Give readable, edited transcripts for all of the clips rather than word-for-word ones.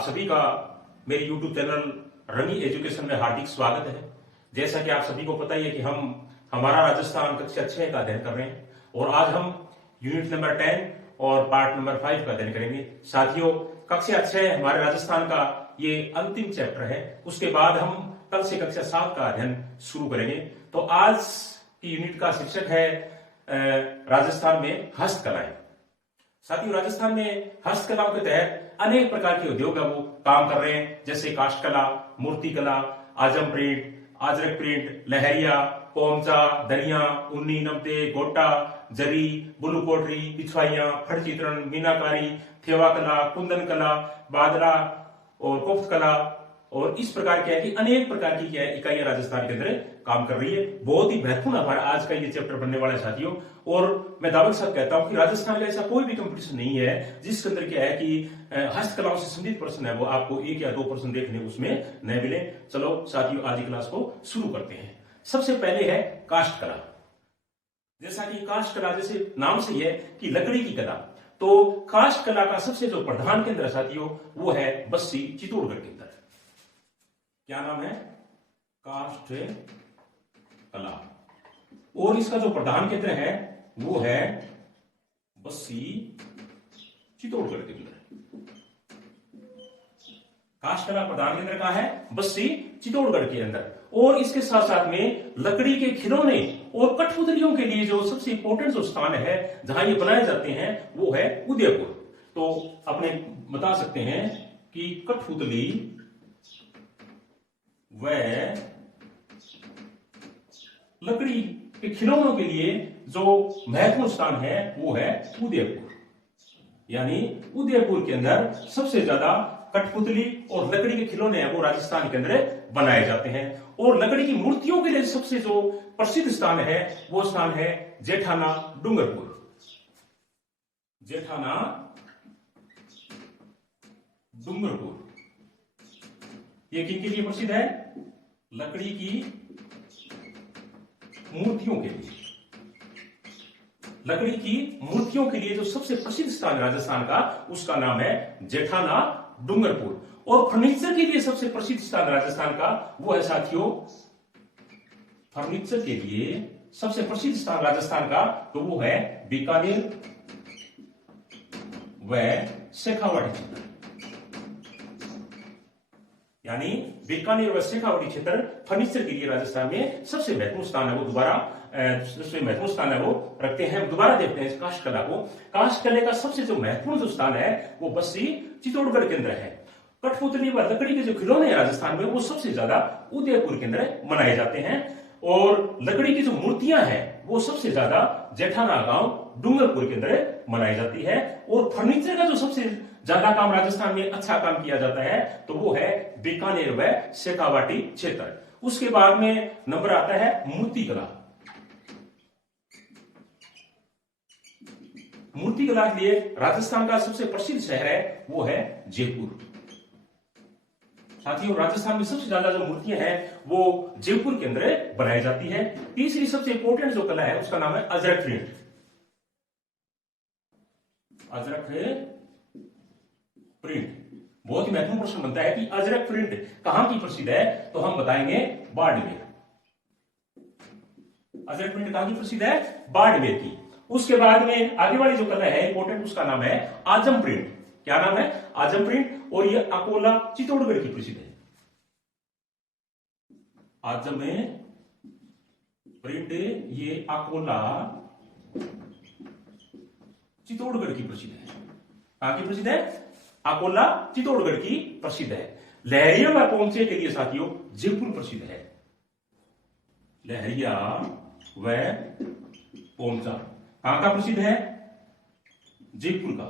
आप सभी का मेरे YouTube चैनल रमी एजुकेशन में हार्दिक स्वागत है। जैसा कि आप सभी को पता ही है कि हमारा राजस्थान कक्षा 6 का अध्ययन कर रहे हैं और आज हम यूनिट नंबर 10 और पार्ट नंबर 5 का अध्ययन करेंगे। साथियों, कक्षा 6 हमारे राजस्थान का ये अंतिम चैप्टर है। उसके बाद हम कल से कक्षा 7 का अध्ययन शुरू करेंगे। तो आज की यूनिट का शीर्षक है राजस्थान में हस्तकलाएं। साथियों, राजस्थान में हस्तकलाओं के तहत अनेक प्रकार के उद्योग है वो काम कर रहे हैं, जैसे काष्ठ कला, मूर्ति कला, आजम प्रिंट, अजरक प्रिंट, लहरिया, पोमचा, दरिया, उन्नी, नमते, गोटा, जरी, बुलू पोट्री, पिछवाइयां, फट चित्रण, मीनाकारी, थेवा कला, कुंदन कला, बादरा और कोफ्त कला और इस प्रकार क्या है कि अनेक प्रकार की क्या है इकाइयां राजस्थान के अंदर काम कर रही है। बहुत ही महत्वपूर्ण हमारा आज का ये चैप्टर बनने वाला है साथियों। और मैं दावे के साथ कहता हूं कि राजस्थान का ऐसा कोई भी कंपटीशन नहीं है जिसके अंदर क्या है कि हस्तकलाओं से संबंधित प्रश्न है वो आपको 1 या 2 प्रश्न देखने उसमें न मिले। चलो साथियों, आज की क्लास को शुरू करते हैं। सबसे पहले है काष्ठ कला। जैसा कि काष्ठ कला जैसे नाम से ही है कि लकड़ी की कला, तो काष्ठ कला का सबसे जो प्रधान केंद्र है साथियों वो है बस्सी चित्तौड़गढ़ के अंदर। क्या नाम है? काष्ठ कला। और इसका जो प्रधान केंद्र है वो है बस्सी चित्तौड़गढ़ के अंदर। काष्ठ कला प्रधान केंद्र कहां है? बस्सी चित्तौड़गढ़ के अंदर। और इसके साथ साथ में लकड़ी के खिलौने और कठपुतलियों के लिए जो सबसे इंपॉर्टेंट जो स्थान है जहां ये बनाए जाते हैं वो है उदयपुर। तो अपने बता सकते हैं कि कठपुतली व लकड़ी के खिलौनों के लिए जो महत्वपूर्ण स्थान है वो है उदयपुर। यानी उदयपुर के अंदर सबसे ज्यादा कठपुतली और लकड़ी के खिलौने हैं वो राजस्थान के अंदर बनाए जाते हैं। और लकड़ी की मूर्तियों के लिए सबसे जो प्रसिद्ध स्थान है वो स्थान है जेठाना डूंगरपुर। जेठाना डूंगरपुर ये किन के लिए प्रसिद्ध है? लकड़ी की मूर्तियों के लिए। लकड़ी की मूर्तियों के लिए जो सबसे प्रसिद्ध स्थान है राजस्थान का उसका नाम है जेठाना डूंगरपुर। और फर्नीचर के लिए सबसे प्रसिद्ध स्थान राजस्थान का वो है साथियों, फर्नीचर के लिए सबसे प्रसिद्ध स्थान राजस्थान का तो वो है बीकानेर व शेखावाटी क्षेत्र। यानी बीकानेर व शेखावाटी क्षेत्र फर्नीचर के लिए राजस्थान में सबसे महत्वपूर्ण स्थान है वो सबसे महत्वपूर्ण स्थान है वो रखते हैं। दोबारा देखते हैं काष्ठ कला को। काष्ठ कला का सबसे जो महत्वपूर्ण जो स्थान है वो बस्सी चित्तौड़गढ़ के अंदर है। कठपुतली व लकड़ी के जो खिलौने हैं राजस्थान में वो सबसे ज्यादा उदयपुर के अंदर बनाए जाते हैं। और लकड़ी की जो मूर्तियां हैं वो सबसे ज्यादा जेठाना गांव डूंगरपुर के अंदर बनाई जाती है। और फर्नीचर का जो सबसे ज्यादा काम राजस्थान में अच्छा काम किया जाता है तो वो है बीकानेर व शेखावाटी क्षेत्र। उसके बाद में नंबर आता है मूर्ति कला। मूर्ति कला के लिए राजस्थान का सबसे प्रसिद्ध शहर है वो है जयपुर। साथियों, राजस्थान में सबसे ज्यादा जो मूर्तियां हैं वो जयपुर के अंदर बनाई जाती है। तीसरी सबसे इंपॉर्टेंट जो कला है उसका नाम है अजरक प्रिंट। अजरक प्रिंट बहुत ही महत्वपूर्ण प्रश्न बनता है कि अजरक प्रिंट कहां की प्रसिद्ध है, तो हम बताएंगे बाड़मेर। अजरक प्रिंट कहां की प्रसिद्ध है? बाड़मेर की। उसके बाद में आगे वाली जो कला है इंपॉर्टेंट उसका नाम है आजम प्रिंट। क्या नाम है? आजम प्रिंट। और ये अकोला चित्तौड़गढ़ की प्रसिद्ध है। आजम प्रिंट ये अकोला चित्तौड़गढ़ की प्रसिद्ध है। कहां की प्रसिद्ध है? अकोला चित्तौड़गढ़ की प्रसिद्ध है। लहरिया व पोमचे के लिए साथियों जयपुर प्रसिद्ध है। लहरिया व पोमचा कहां का प्रसिद्ध है? जयपुर का।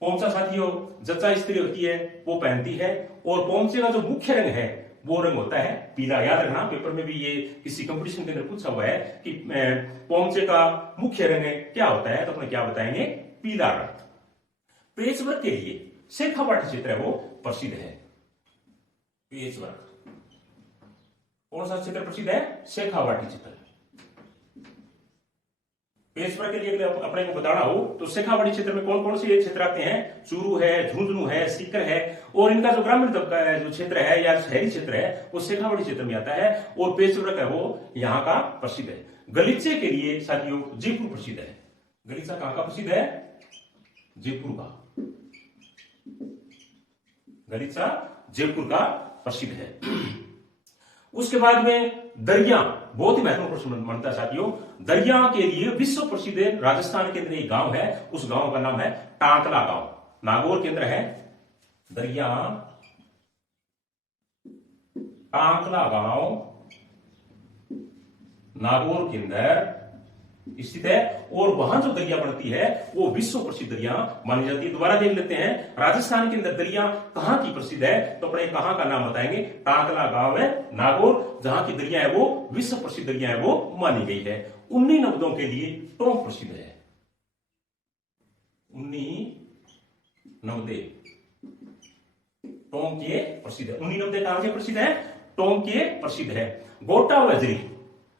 पोमचा साथियों जच्चा स्त्री होती है वो पहनती है। और पोमचे का जो मुख्य रंग है वो रंग होता है पीला। याद रखना, पेपर में भी ये किसी कंपटीशन के अंदर पूछा हुआ है कि पोमचे का मुख्य रंग क्या होता है, तो अपने क्या बताएंगे? पीला रंग। पेचवर्क के लिए शेखावाटी क्षेत्र है वो प्रसिद्ध है। पेचवर्क कौन सा क्षेत्र प्रसिद्ध है? शेखावाटी क्षेत्र। पेशवर के लिए अपने को बताना हो तो शेखावाटी क्षेत्र में कौन कौन से क्षेत्र आते हैं? चूरू है, झुंझुनू है, सीकर है और इनका जो ग्रामीण तबका जो क्षेत्र है या शहरी क्षेत्र है वो शेखावाटी क्षेत्र में आता है, और पेचवर्क है वो यहाँ का प्रसिद्ध है। गलीचे के लिए साथियों जयपुर प्रसिद्ध है। गलीचा कहाँ का प्रसिद्ध है? जयपुर का। गलीचा जयपुर का प्रसिद्ध है। उसके बाद में दरिया बहुत ही महत्वपूर्ण प्रश्न बनता है साथियों। दरिया के लिए विश्व प्रसिद्ध राजस्थान के अंदर एक गांव है, उस गांव का नाम है टांकला गांव। नागौर के अंदर है दरिया टांकला गांव, नागौर के अंदर स्थित है, और वहां जो दरिया बनती है वो विश्व प्रसिद्ध दरिया मानी जाती है। दोबारा देख लेते हैं, राजस्थान के अंदर दरिया कहां की प्रसिद्ध है, तो अपने कहां का नाम बताएंगे, टांकला गांव है नागौर, जहां की दरिया है वो विश्व प्रसिद्ध दरिया है वो मानी गई है। उन्नी नवदों के लिए टोंक प्रसिद्ध है। उन्नी नवदे टोंक के प्रसिद्ध है। उन्नी नवदे कहां से प्रसिद्ध है? टोंक के प्रसिद्ध है। गोटा व जरी,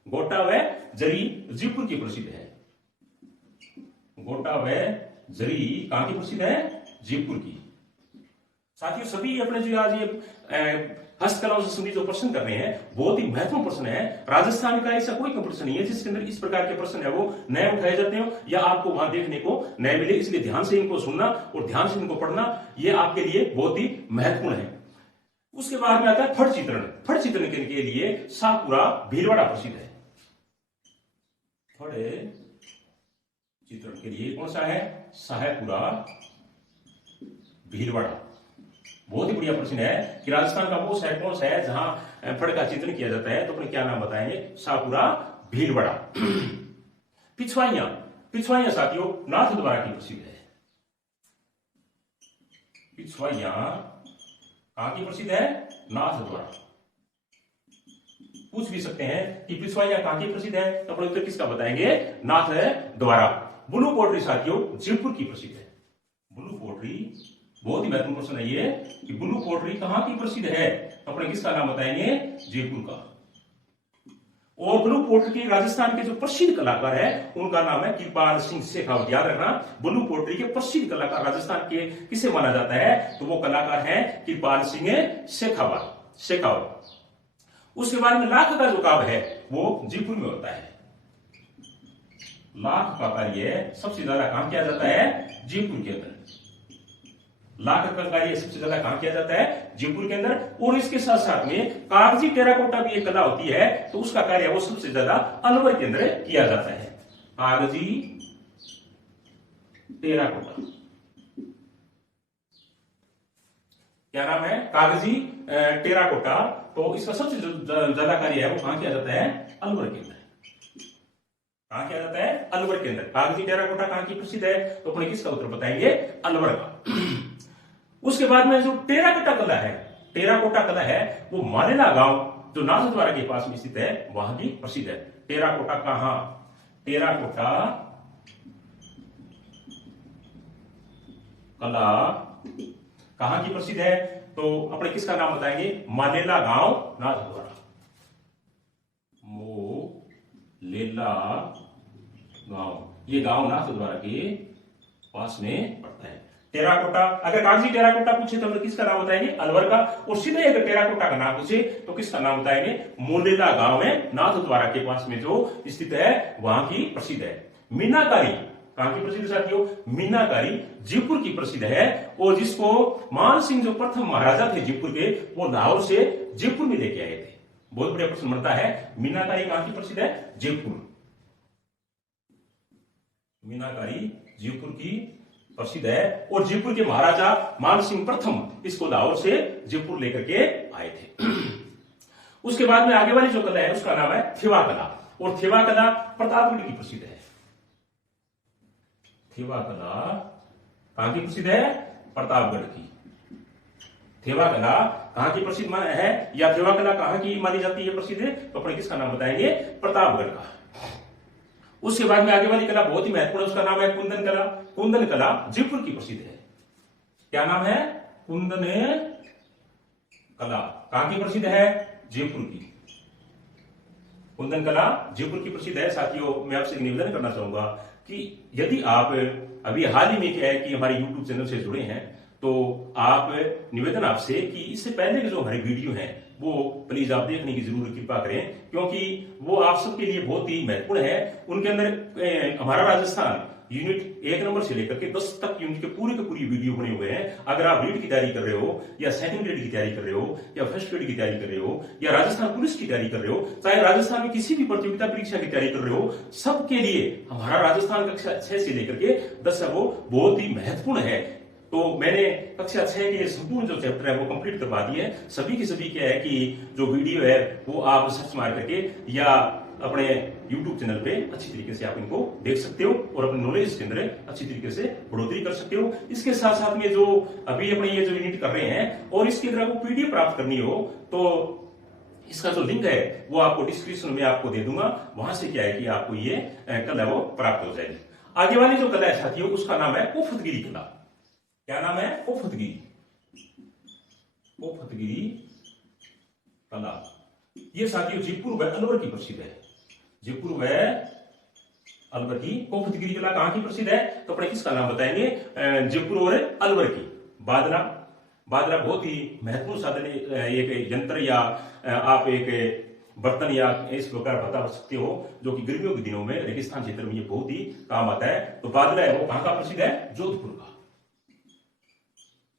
गोटा व जरी जयपुर की प्रसिद्ध है। गोटा व जरी कहां की प्रसिद्ध है? जयपुर की। साथियों सभी अपने जो आज ये हस्तकलाओं से संबंधित जो प्रश्न कर रहे हैं बहुत ही महत्वपूर्ण प्रश्न है। राजस्थान का ऐसा कोई कंपटीशन नहीं है जिसके अंदर इस प्रकार के प्रश्न है वो नए उठाए जाते हो या आपको वहां देखने को नए मिले, इसलिए ध्यान से इनको सुनना और ध्यान से इनको पढ़ना ये आपके लिए बहुत ही महत्वपूर्ण है। उसके बाद में आता है फट चित्रण। फट चित्रण के लिए शाहपुरा भीलवाड़ा प्रसिद्ध है। फट चित्रण के लिए कौन सा है? शाहपुरा भीलवाड़ा। बहुत ही बढ़िया प्रश्न है कि राजस्थान का वो शहर कौन सा है जहां फड़ का चित्रण किया जाता है, तो अपने क्या नाम बताएंगे? शाहपुरा भीलवाड़ा। पिछवाइयां, पिछवाइयां साथियों नाथद्वारा की प्रसिद्ध है। पिछवाइयां कहां की प्रसिद्ध है? नाथद्वारा। पूछ भी सकते हैं कि पिछवाइयां कहां की प्रसिद्ध है, तो अपने उत्तर किसका बताएंगे? नाथद्वारा। ब्लू पोट्री साथियों जयपुर की प्रसिद्ध है। ब्लू पोट्री बहुत ही महत्वपूर्ण प्रश्न है ये कि ब्लू पोट्री कहां की प्रसिद्ध है, तो अपने किसका नाम बताएंगे? जयपुर का। और ब्लू पोट्री के राजस्थान के जो प्रसिद्ध कलाकार है उनका नाम है कृपाल सिंह शेखावत। याद रखना, ब्लू पोट्री के प्रसिद्ध कलाकार राजस्थान के किसे माना जाता है, तो वो कलाकार है कृपाल सिंह शेखावत। उसके बाद में लाख का जो काम है वो जयपुर में होता है। लाख का कार्य सबसे ज्यादा काम किया जाता है जयपुर के अंदर। लाख का कार्य सबसे ज्यादा काम किया जाता है जयपुर के अंदर। और इसके साथ साथ में कागजी टेराकोटा भी एक कला होती है, तो उसका कार्य वो सबसे ज्यादा अलवर के अंदर किया जाता है। कागजी टेराकोटा क्या नाम है? कागजी टेराकोटा। तो इसका सबसे ज्यादा कार्य है वो कहां किया जाता है? अलवर के अंदर। कहां किया जाता है? अलवर के अंदर। कागजी टेराकोटा कहां की प्रसिद्ध है, तो अपने किसका उत्तर बताएंगे? अलवर का। उसके बाद में जो टेराकोटा कला है, टेराकोटा कला है वो मालेला गांव जो नाथद्वारा के पास में स्थित है वहां की प्रसिद्ध है। टेराकोटा कहां? टेराकोटा कला कहां की प्रसिद्ध है, तो अपने किसका नाम बताएंगे? मालेला गांव नाथद्वारा। मोलेला गांव, ये गांव नाथद्वारा के पास में पड़ता है। टेराकोटा, अगर कागजी टेराकोटा पूछे तो किसका नाम बताएंगे? अलवर का। और सीधे अगर टेराकोटा का नाम पूछे तो किसका नाम बताएंगे? मोलेला गांव है नाथद्वारा के पास में जो स्थित है वहां की प्रसिद्ध है। मीनाकारी कहां की प्रसिद्ध साथियों? मीनाकारी जयपुर की प्रसिद्ध है, और जिसको मान सिंह जो प्रथम महाराजा थे जयपुर के, वो लाहौर से जयपुर में लेके आए थे। बहुत बढ़िया प्रश्न बनता है। मीनाकारी कहां की प्रसिद्ध है? जयपुर। मीनाकारी जयपुर की प्रसिद्ध है, और जयपुर के महाराजा मान सिंह प्रथम इसको लाहौर से जयपुर लेकर के आए थे। उसके बाद में आगे वाली जो कला है उसका नाम है थेवा कला, और थेवा कला प्रतापगढ़ की प्रसिद्ध है। थेवा कला कहां की प्रसिद्ध है? प्रतापगढ़ की। थेवा कला कहां की प्रसिद्ध है या थेवा कला कहां की मानी जाती है प्रसिद्ध है, तो अपने किसका नाम बताएंगे? प्रतापगढ़ का। उसके बाद में आगे वाली कला बहुत ही महत्वपूर्ण, उसका नाम है कुंदन कला। कुंदन कला जयपुर की प्रसिद्ध है। क्या नाम है? कुंदन कला कहां की प्रसिद्ध है? जयपुर की। कुंदन कला जयपुर की प्रसिद्ध है। साथियों मैं आपसे निवेदन करना चाहूंगा कि यदि आप अभी हाल ही में क्या है कि हमारे YouTube चैनल से जुड़े हैं, तो आप निवेदन आपसे कि इससे पहले के जो हमारे वीडियो हैं वो प्लीज आप देखने की जरूर कृपा करें, क्योंकि वो आप सबके लिए बहुत ही महत्वपूर्ण है। उनके अंदर हमारा राजस्थान यूनिट 1 नंबर से लेकर के 10 तक यूनिट के पूरी वीडियो बने हुए हैं। अगर आप रीड की तैयारी कर रहे हो, या सेकंड ग्रेड की तैयारी कर रहे हो, या फर्स्ट ग्रेड की तैयारी कर रहे हो, या राजस्थान पुलिस की तैयारी कर रहे हो, चाहे राजस्थान में किसी भी प्रतियोगिता परीक्षा की तैयारी कर रहे हो, सबके लिए हमारा राजस्थान कक्षा 6 से लेकर के 10 वो बहुत ही महत्वपूर्ण है। तो मैंने कक्षा 6 के संपूर्ण जो चैप्टर है वो कंप्लीट करवा दिए हैं। सभी की सभी क्या है कि जो वीडियो है वो आप सर्च मार करके या अपने YouTube चैनल पे अच्छी तरीके से आप इनको देख सकते हो और अपने नॉलेज के अंदर अच्छी तरीके से बढ़ोतरी कर सकते हो। इसके साथ साथ में जो अभी अपने ये जो यूनिट कर रहे हैं और इसके अंदर आपको पीडीएफ प्राप्त करनी हो तो इसका जो लिंक है वो आपको डिस्क्रिप्शन में आपको दे दूंगा। वहां से क्या है कि आपको ये कला वो प्राप्त हो जाएगी। आगे वाली जो कला है साथियों उसका नाम है पोफतगिरी कला। क्या नाम है? पोफतगिरी। पोफतगिरी कला ये साथियों जयपुर व अलवर की प्रसिद्ध है। जयपुर व अलवर की पोफतगिरी कला कहां की प्रसिद्ध है? तो अपने किसका नाम बताएंगे? जयपुर और अलवर की। बादरा। बादरा बहुत ही महत्वपूर्ण साधन, एक यंत्र या आप एक बर्तन या इस प्रकार बता सकते हो जो कि गर्मियों के दिनों में रेगिस्तान क्षेत्र में ये बहुत ही काम आता है। तो बादरा है वो कहां का प्रसिद्ध है? जोधपुर का।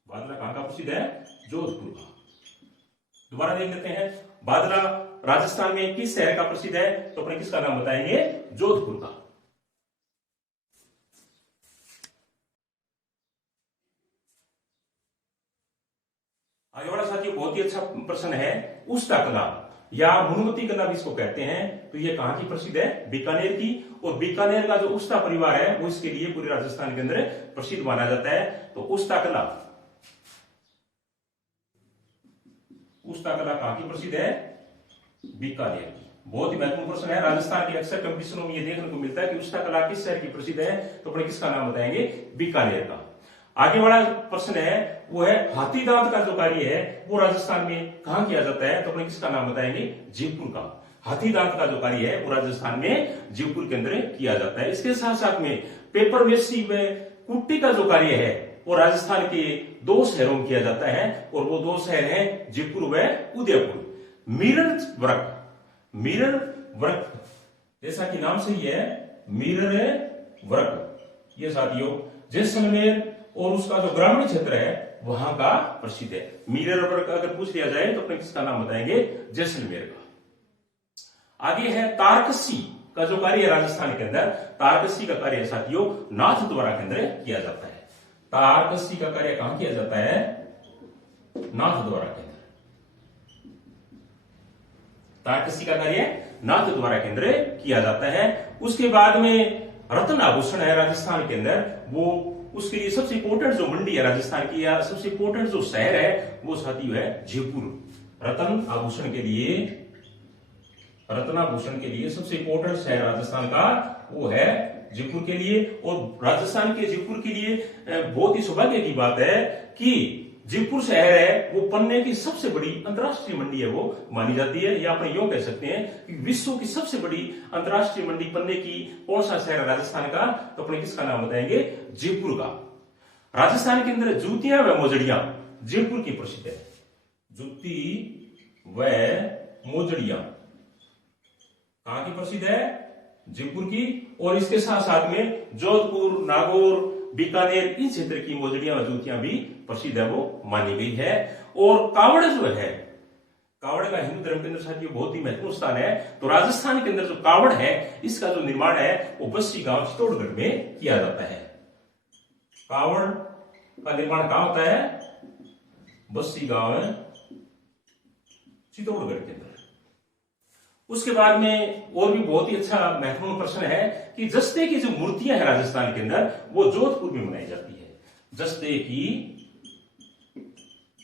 बादरा कहां का प्रसिद्ध है? जोधपुर का। दोबारा देख लेते हैं, बादरा राजस्थान में किस शहर का प्रसिद्ध है? तो अपने किसका नाम बताएंगे? जोधपुर का। आगे वाला साथियों बहुत ही अच्छा प्रश्न है। उस्ता कला या मुनुमती कला भी इसको कहते हैं। तो ये कहां की प्रसिद्ध है? बीकानेर की। और बीकानेर का जो उस्ता परिवार है वो इसके लिए पूरे राजस्थान के अंदर प्रसिद्ध माना जाता है। तो उस्ता कला, उस्ता कला कहां की प्रसिद्ध है? बीकानेर की। बहुत ही महत्वपूर्ण प्रश्न है। राजस्थान के अक्सर कंपटीशनों में ये देखने को मिलता है कि उस्ता कला किस शहर की प्रसिद्ध है? तो अपने किसका नाम बताएंगे? बीकानेर का। आगे वाला प्रश्न है वो है हाथी दांत का जो कार्य है वो राजस्थान में कहां किया जाता है? तो अपने किसका नाम बताएंगे? जयपुर का। हाथी दांत का जो कार्य है वो राजस्थान में जयपुर के अंदर किया जाता है। इसके साथ साथ में पेपर मेसी व कुट्टी का जो कार्य है वो राजस्थान के 2 शहरों में किया जाता है और वो 2 शहर हैं जयपुर व Udaipur. Mirror work, mirror work जैसा कि नाम से ही है मिरर वर्क, ये साथियों जैसलमेर और उसका जो ग्रामीण क्षेत्र है वहां का प्रसिद्ध है। मिरर वर्क अगर पूछ लिया जाए तो अपने किसका नाम बताएंगे? जैसलमेर का। आगे है तारकसी का जो कार्य है राजस्थान के अंदर, तारकसी का कार्य साथियों नाथ द्वारा के अंदर किया जाता है। तारकसी का कार्य कहां किया जाता है? नाथ द्वारा के अंदर। तारकसी का कार्य नाथ द्वारा के अंदर किया जाता है। उसके बाद में रत्न आभूषण है राजस्थान के अंदर, वो उसके लिए सबसे इंपोर्टेंट जो मंडी है राजस्थान की या सबसे इंपोर्टेंट जो शहर है वो साथियों है जयपुर। रत्न आभूषण के लिए, रत्नाभूषण के लिए सबसे इंपोर्टेंट शहर राजस्थान का वो है जयपुर के लिए। और राजस्थान के जयपुर के लिए बहुत ही सौभाग्य की बात है कि जयपुर शहर है वो पन्ने की सबसे बड़ी अंतर्राष्ट्रीय मंडी है वो मानी जाती है, या अपने यूं कह सकते हैं कि विश्व की सबसे बड़ी अंतर्राष्ट्रीय मंडी पन्ने की कौन सा शहर है राजस्थान का? तो अपने किसका नाम बताएंगे? जयपुर का। राजस्थान के अंदर जूतियां व मोजड़ियां जयपुर की प्रसिद्ध है। जूती व मोजड़ियां कहां की प्रसिद्ध है? जयपुर की। और इसके साथ साथ में जोधपुर, नागौर, बीकानेर इन क्षेत्र की मोजड़ियां व जूतियां भी प्रसिद्ध है वो मानी गई है। और कावड़ जो है, कावड़ का हिंदू धर्म के अंदर साथियों बहुत ही महत्वपूर्ण स्थान है। तो राजस्थान के अंदर जो कावड़ है इसका जो निर्माण है वो बस्सी गांव चित्तौड़गढ़ में किया जाता है। कावड़ का निर्माण कहां होता है? बस्सी गांव चित्तौड़गढ़ के अंदर। उसके बाद में और भी बहुत ही अच्छा महत्वपूर्ण प्रश्न है कि जस्ते की जो मूर्तियां हैं राजस्थान के अंदर वो जोधपुर में बनाई जाती है। जस्ते की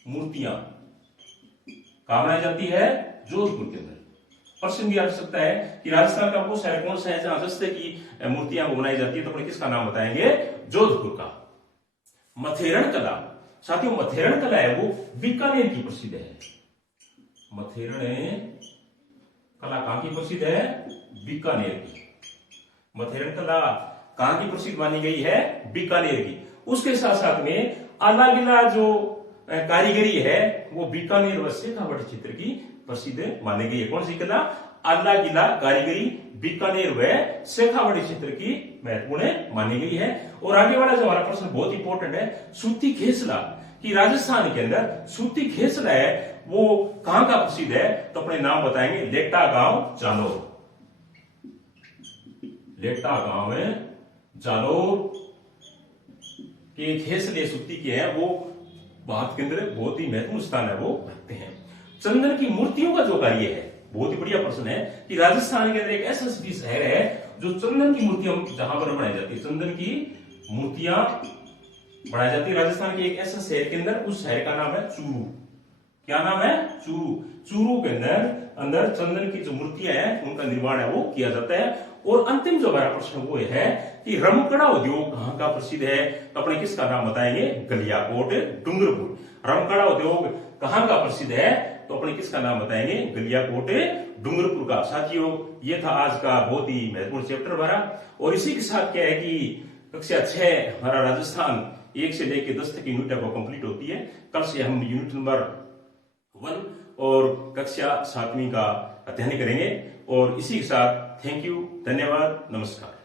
मूर्तियां कहां बनाई जाती है? जोधपुर के अंदर। प्रश्न भी आ सकता है कि राजस्थान का वो शहर कौन सा है जहां जस्ते की मूर्तियां बनाई जाती है? तो अपने किसका नाम बताएंगे? जोधपुर का। मथेरण कला साथियों, मथेरण कला है वो बीकानेर की प्रसिद्ध है। मथेरण कला कहां की प्रसिद्ध है? बीकानेर की। मथेरण कला कहां की प्रसिद्ध मानी गई है? बीकानेर की। उसके साथ साथ में आला गिला जो कारीगरी है वो बीकानेर व शेखावाटी क्षेत्र की प्रसिद्ध मानी गई है। कौन सी कला? आला गिला कारीगरी बीकानेर व शेखावाटी क्षेत्र की महत्वपूर्ण मानी गई है। और आगे वाला जो हमारा प्रश्न बहुत इंपॉर्टेंट है, सूती खेसला कि राजस्थान के अंदर सूती खेसला है वो कहां का प्रसिद्ध है? तो अपने नाम बताएंगे। लेटा गांव जालोर, लेटा गांव है जालोर के खेसले सूती के हैं, वो भारत के अंदर बहुत ही महत्वपूर्ण स्थान है वो रखते हैं। चंदन की मूर्तियों का जो कार्य है, बहुत ही बढ़िया प्रश्न है कि राजस्थान के अंदर एक ऐसा सिटी शहर है जो चंदन की मूर्तियां जहां पर बनाई जाती है, चंदन की मूर्तियां बनाई जाती है राजस्थान के एक ऐसा शहर के अंदर, उस शहर का नाम है चूरू। क्या नाम है? चूरू। चूरू के अंदर चंदन की जो मूर्तियां हैं उनका निर्माण है वो किया जाता है। और अंतिम जो हमारा प्रश्न वो है कि रमकड़ा उद्योग कहां का प्रसिद्ध है? तो अपने किसका नाम बताएंगे? गलियाकोट डूंगरपुर। रमकड़ा उद्योग कहां का प्रसिद्ध है? तो अपने किसका नाम बताएंगे? गलियाकोट डूंगरपुर का। साथियों, ये था आज का बहुत ही महत्वपूर्ण चैप्टर हमारा। और इसी के साथ क्या है कि कक्षा 6 हमारा राजस्थान 1 से लेकर 10 तक की यूनिट वो कंप्लीट होती है। कल से हम यूनिट नंबर 1 और कक्षा 7वीं का अध्ययन करेंगे। और इसी के साथ थैंक यू, धन्यवाद, नमस्कार।